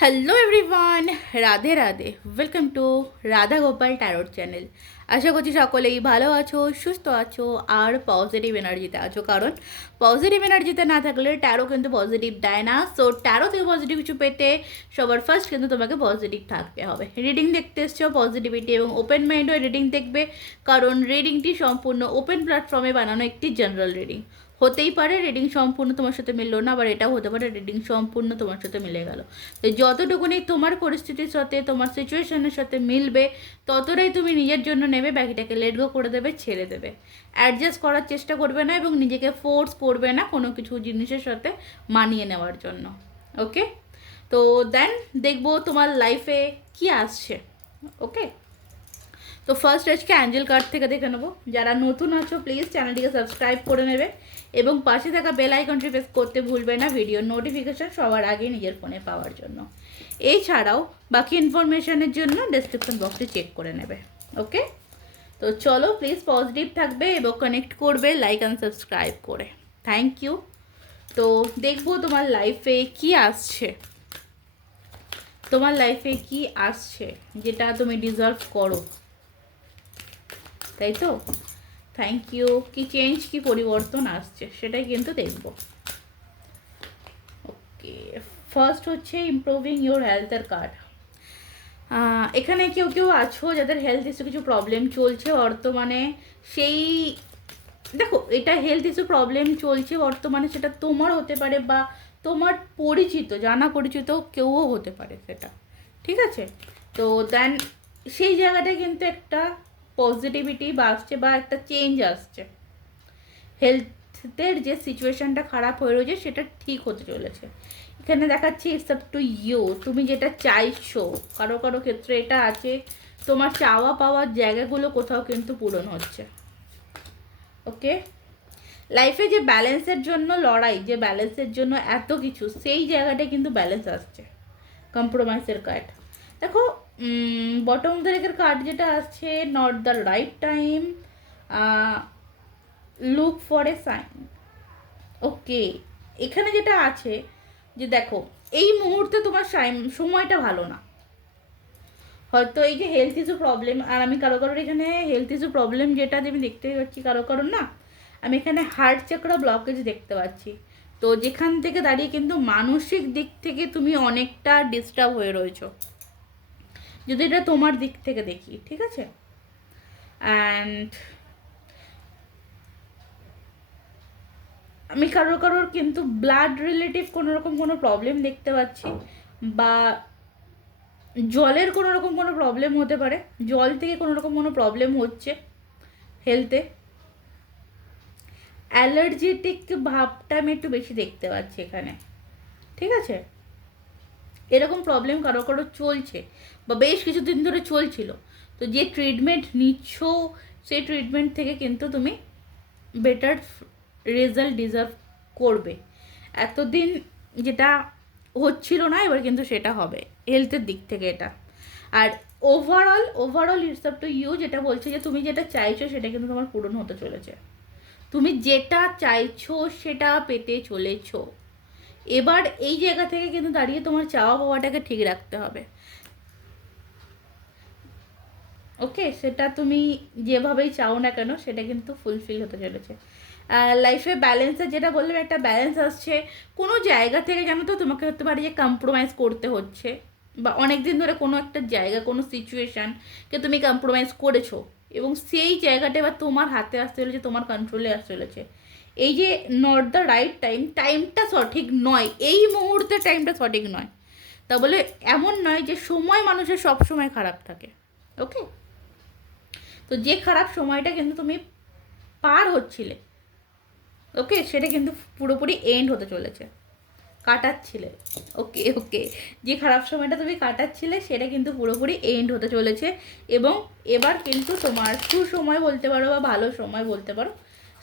Hello everyone Radhe Radhe welcome to Radha Gopal tarot channel আশা করছি সকলেই ভালো আছো, সুস্থ আছো আর পজিটিভ এনার্জিতে আছো। কারণ পজিটিভ এনার্জিতে না থাকলে ট্যারো কিন্তু পজিটিভ দেয় না। সো ট্যারো থেকে পজিটিভ কিছু পেতে সবার ফার্স্ট কিন্তু তোমাকে পজিটিভ থাকতে হবে। রিডিং দেখতে এসছো পজিটিভিটি এবং ওপেন মাইন্ড হয়ে রিডিং দেখবে। কারণ রিডিংটি সম্পূর্ণ ওপেন প্ল্যাটফর্মে বানানো একটি জেনারেল রিডিং হতেই পারে রিডিং সম্পূর্ণ তোমার সাথে মিললো না, আবার এটাও হতে পারে রিডিং সম্পূর্ণ তোমার সাথে মিলে গেল। তো যতটুকুনি তোমার পরিস্থিতির সাথে, তোমার সিচুয়েশনের সাথে মিলবে, ততটাই তুমি নিজের জন্য নেবে, বাকিটাকে লেট গো করে দেবে, ছেড়ে দেবে। অ্যাডজাস্ট করার চেষ্টা করবে না এবং নিজেকে ফোর্স করবে না কোনো কিছু জিনিসের সাথে মানিয়ে নেওয়ার জন্য। ওকে তো দেন দেখব তোমার লাইফে কি আসছে। ওকে তো ফার্স্ট আজকে অ্যাঞ্জেল কার্ড থেকে দেখে নেব। যারা নতুন আছো প্লিজ চ্যানেলটিকে সাবস্ক্রাইব করে নেবে এবং পাশে থাকা বেল আইকনটি প্রেস করতে ভুলবে না। ভিডিও নোটিফিকেশান সবার আগে নিজের ফোনে পাওয়ার জন্য। এছাড়াও বাকি ইনফরমেশনের জন্য ডেসক্রিপশন বক্সটি চেক করে নেবে। ওকে তো চলো প্লিজ পজিটিভ থাকবে এবং কানেক্ট করবে লাইক অ্যান্ড সাবস্ক্রাইব করে। থ্যাংক ইউ তো দেখব তোমার লাইফে কি আসছে। তোমার লাইফে কি আসছে, যেটা তুমি ডিজার্ভ করো। তাই তো? থ্যাংক ইউ কি চেঞ্জ কি পরিবর্তন আসছে? সেটাই কিন্তু দেখব। ওকে ফার্স্ট হচ্ছে ইমপ্রুভিং ইউর হেলথের কার্ড এখানে কেউ কেউ আছো যাদের হেলথ ইস্যু কিছু প্রবলেম চলছে, বর্তমানে সেই, দেখো, এটা হেলথ ইস্যু প্রবলেম চলছে, বর্তমানে সেটা তোমার হতে পারে বা তোমার পরিচিত, জানা পরিচিত কেউও হতে পারে সেটা। ঠিক আছে? তো দেন সেই জায়গাটায় কিন্তু একটা পজিটিভিটি আসছে বা একটা চেঞ্জ আসছে। হেলথের যে সিচুয়েশানটা খারাপ হয়ে রয়েছে, সেটা ঠিক হতে চলেছে। এখানে দেখাচ্ছি ইটস আপ টু ইউ তুমি যেটা চাইছো, কারও কারও ক্ষেত্রে এটা আছে। তোমার চাওয়া পাওয়ার জায়গাগুলো কোথাও কিন্তু পূরণ হচ্ছে। ওকে লাইফে যে ব্যালেন্সের জন্য লড়াই, যে ব্যালেন্সের জন্য এত কিছু, সেই জায়গাটা কিন্তু ব্যালেন্স আসছে। কম্প্রোমাইজের কার্ড দেখো বটম দিকের কার্ড যেটা আসছে not the right time look for a sign okay এখানে যেটা আছে, যে দেখো, এই মুহূর্তে তোমার সময়টা ভালো না। হয়তো এই যে হেলথ ইস্যু প্রবলেম আর আমি কারও কারোর এখানে হেলথ ইস্যু প্রবলেম যেটা আমি দেখতে পাচ্ছি কারও কারোর না, আমি এখানে হার্ট চাকরা ব্লকেজ দেখতে পাচ্ছি। তো যেখান থেকে দাঁড়িয়ে কিন্তু মানসিক দিক থেকে তুমি অনেকটা ডিস্টার্ব হয়ে রয়েছো। যদি এটা তোমার দিক থেকে দেখি, ঠিক আছে? অ্যান্ড আমি কারোর কারোর কিন্তু ব্লাড রিলেটিভ কোনো রকম কোনো প্রবলেম দেখতে পাচ্ছি বা জলের কোনো রকম কোনো প্রবলেম হতে পারে, জল থেকে কোনো রকম কোনো প্রবলেম হচ্ছে হেলথে অ্যালার্জেটিক ভাবটা আমি একটু বেশি দেখতে পাচ্ছি এখানে, ঠিক আছে? এরকম প্রবলেম কারও কারও চলছে বা বেশ কিছুদিন ধরে চলছিল। তো যে ট্রিটমেন্ট নিচ্ছ, সেই ট্রিটমেন্ট থেকে কিন্তু তুমি বেটার রেজাল্ট ডিজার্ভ করবে। এতদিন যেটা হচ্ছিল না, এবার কিন্তু সেটা হবে। হেলথের দিক থেকে এটা। আর overall overall it's up to you যেটা বলছে যে তুমি যেটা চাইছো সেটা কিন্তু তোমার পূরণ হতে চলেছে। তুমি যেটা চাইছো সেটা পেতে চলেছো। এবার এই জায়গা থেকে কিন্তু দাঁড়িয়ে তোমার চাওয়া পাওয়াটাকে ঠিক রাখতে হবে। ওকে, সেটা তুমি যেভাবেই চাও না কেন, সেটা কিন্তু ফুলফিল হতে চলেছে। লাইফে ব্যালেন্সের যেটা বললাম, একটা ব্যালেন্স আসছে। কোনো জায়গা থেকে জানো তো, তোমাকে হতে পারে যে কম্প্রোমাইজ করতে হচ্ছে বা অনেক দিন ধরে কোনো একটা জায়গা, কোনো সিচুয়েশানকে তুমি কম্প্রোমাইজ করেছ এবং সেই জায়গাটা এবার তোমার হাতে আসতে চলেছে, তোমার কন্ট্রোলে আসতে চলেছে। এই যে নট দ্য রাইট টাইম টাইমটা সঠিক নয়। এই মুহূর্তে টাইমটা সঠিক নয়। তা বলে এমন নয় যে সময় মানুষের সব সময় খারাপ থাকে। ওকে তো যে খারাপ সময়টা কিন্তু তুমি পার হচ্ছিলে। ওকে সেটা কিন্তু পুরোপুরি এন্ড হতে চলেছে। কাটাচ্ছিলে। ওকে ওকে যে খারাপ সময়টা তুমি কাটাচ্ছিলে, সেটা কিন্তু পুরোপুরি এন্ড হতে চলেছে। এবং এবার কিন্তু তোমার সুসময় বলতে পারো বা ভালো সময় বলতে পারো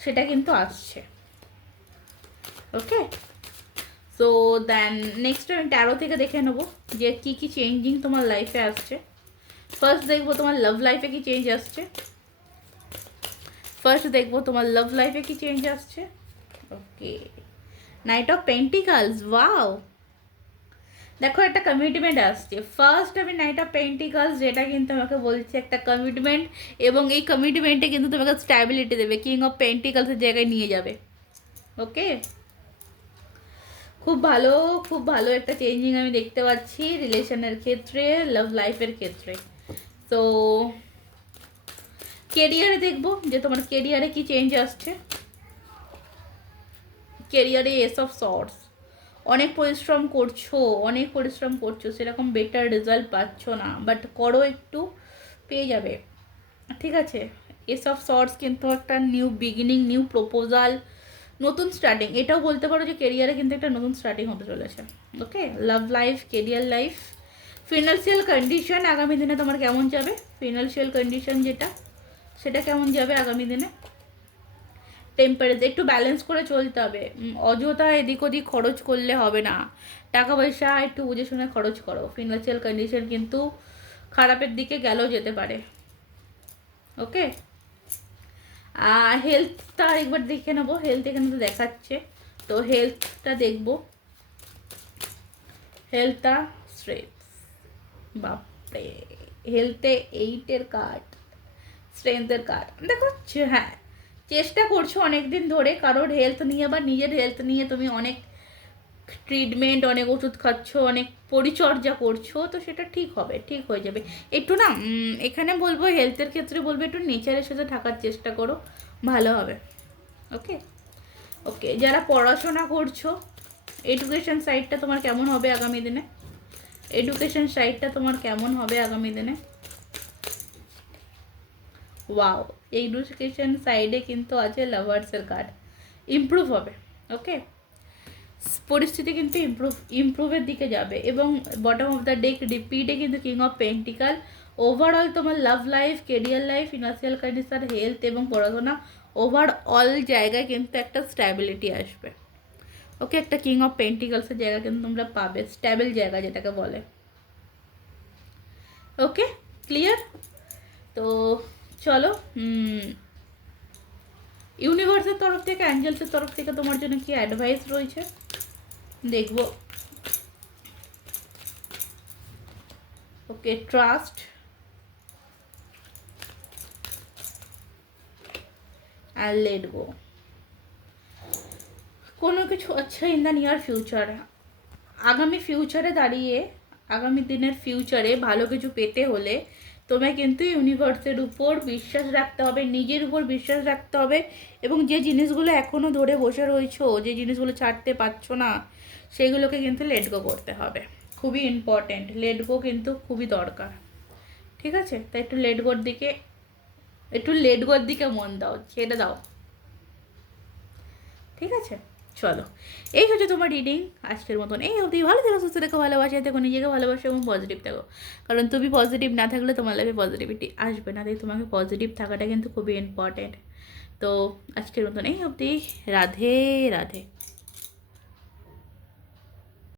সেটা কিন্তু আসছে। ওকে সো দেন নেক্সট আমি ট্যারো থেকে দেখে নেব যে কী কী চেঞ্জিং তোমার লাইফে আসছে। ফার্স্ট দেখব তোমার লাভ লাইফে কি চেঞ্জ আসছে। ফার্স্ট দেখব তোমার লাভ লাইফে কি চেঞ্জ আসছে। Okay knight of pentacles wow দেখো, একটা কমিটমেন্ট আসছে। ফার্স্ট আমি নাইট অফ পেন্টিকালস যেটা কিন্তু আমাকে বলছে, একটা কমিটমেন্ট এবং এই কমিটমেন্টে কিন্তু তোমাকে স্ট্যাবিলিটি দেবে। কিং অফ পেন্টিকালসের জায়গায় নিয়ে যাবে। ওকে খুব ভালো খুব ভালো একটা চেঞ্জিং আমি দেখতে পাচ্ছি রিলেশনের ক্ষেত্রে লাভ লাইফের ক্ষেত্রে। তো কেরিয়ারে দেখব যে তোমার কেরিয়ারে কি চেঞ্জ আসছে। কেরিয়ারে এস অফ শর্টস অনেক পরিশ্রম করছ, অনেক পরিশ্রম করছ, সেরকম বেটার রেজাল্ট পাচ্ছ না বাট করো একটু, পেয়ে যাবে। ঠিক আছে? এস অফ শর্টস কিন্তু একটা নিউ বিগিনিং নিউ প্রপোজাল নতুন স্টার্টিং এটাও বলতে পারো যে কেরিয়ারে কিন্তু একটা নতুন স্টার্টিং হতে চলেছে। Okay love life career life financial condition আগামী দিনে তোমার কেমন যাবে? ফিনান্সিয়াল কন্ডিশন যেটা, সেটা কেমন যাবে আগামী দিনে? টেম্পারেচার একটু ব্যালেন্স করে চলতে হবে। অযথা এদিক ওদিক খরচ করলে হবে না। টাকা পয়সা একটু বুঝে শুনে খরচ করো। ফিনান্সিয়াল কন্ডিশন কিন্তু খারাপের দিকে গেলেও যেতে পারে। ওকে হেলথটা একবার দেখে নেব। হেলথ এখানে তো দেখাচ্ছে। তো হেলথটা দেখব। হেলথটা স্ট্রেট বাপরে। হেলথে এইটের কার্ড স্ট্রেংথের কার্ড দেখো হ্যাঁ চেষ্টা করছ অনেক দিন ধরে, কারোর হেলথ নিয়ে বা নিজের হেলথ নিয়ে তুমি অনেক ট্রিটমেন্ট অনেক ওষুধ খাচ্ছ, অনেক পরিচর্যা করছ, তো সেটা ঠিক হবে, ঠিক হয়ে যাবে। একটু না এখানে বলব হেলথের ক্ষেত্রে বলব একটু নেচারের সাথে থাকার চেষ্টা করো, ভালো হবে। ওকে ওকে যারা পড়াশোনা করছ এডুকেশন সাইডটা তোমার কেমন হবে আগামী দিনে? এডুকেশন সাইডটা তোমার কেমন হবে আগামী দিনে? ওয়াও এডুকেশন সাইডে কিন্তু আছে লাভার্সের কার্ড ইমপ্রুভ হবে ওকে পরিস্থিতি কিন্তু ইমপ্রুভ ইমপ্রুভের দিকে যাবে এবং বটম অফ দ্য ডেক রিপিটে কিন্তু কিং অফ পেন্টিকাল ওভারঅল তোমার love life career life financial condition health এবং পড়াশোনা ওভারঅল জায়গায় কিন্তু একটা স্ট্যাবিলিটি আসবে। ওকে একটা কিং অফ পেন্টিকালসের জায়গা কিন্তু তোমরা পাবে স্ট্যাবল জায়গা যেটাকে বলে। ওকে ক্লিয়ার তো চলো ইউনিভার্সের তরফ থেকে, অ্যাঞ্জেলসের তরফ থেকে তোমার জন্য কি অ্যাডভাইস রয়েছে? দেখব। ওকে ট্রাস্ট আর লেট গো কোনো কিছু আচ্ছা ইন দ্য নিয়ার ফিউচার আগামী ফিউচারে দাঁড়িয়ে, আগামী দিনের ফিউচারে ভালো কিছু পেতে হলে তোমায় কিন্তু ইউনিভার্সের উপর বিশ্বাস রাখতে হবে, নিজের উপর বিশ্বাস রাখতে হবে এবং যে জিনিসগুলো এখনও ধরে বসে রয়েছো, যে জিনিসগুলো ছাড়তে পারছ না, সেগুলোকে কিন্তু লেট গো করতে হবে। খুবই ইম্পর্ট্যান্ট লেট গো কিন্তু খুবই দরকার। ঠিক আছে? তাই একটু লেট গোর দিকে, একটু লেট গোর দিকে মন দাও, ছেড়ে দাও। ঠিক আছে? চলো। এই হচ্ছে তোমার রিডিং আজকের মতন এই অবধি। ভালো থেকো, সুস্থ থেকো, ভালোবাসে থেকো, নিজেকে ভালোবাসো এবং পজিটিভ থাকো। কারণ তুমি পজিটিভ না থাকলে তোমার লাইফে পজিটিভিটি আসবে না। তাই তোমাকে পজিটিভ থাকাটা কিন্তু খুবই ইম্পর্ট্যান্ট তো আজকের মতন এই অবধি। রাধে রাধে।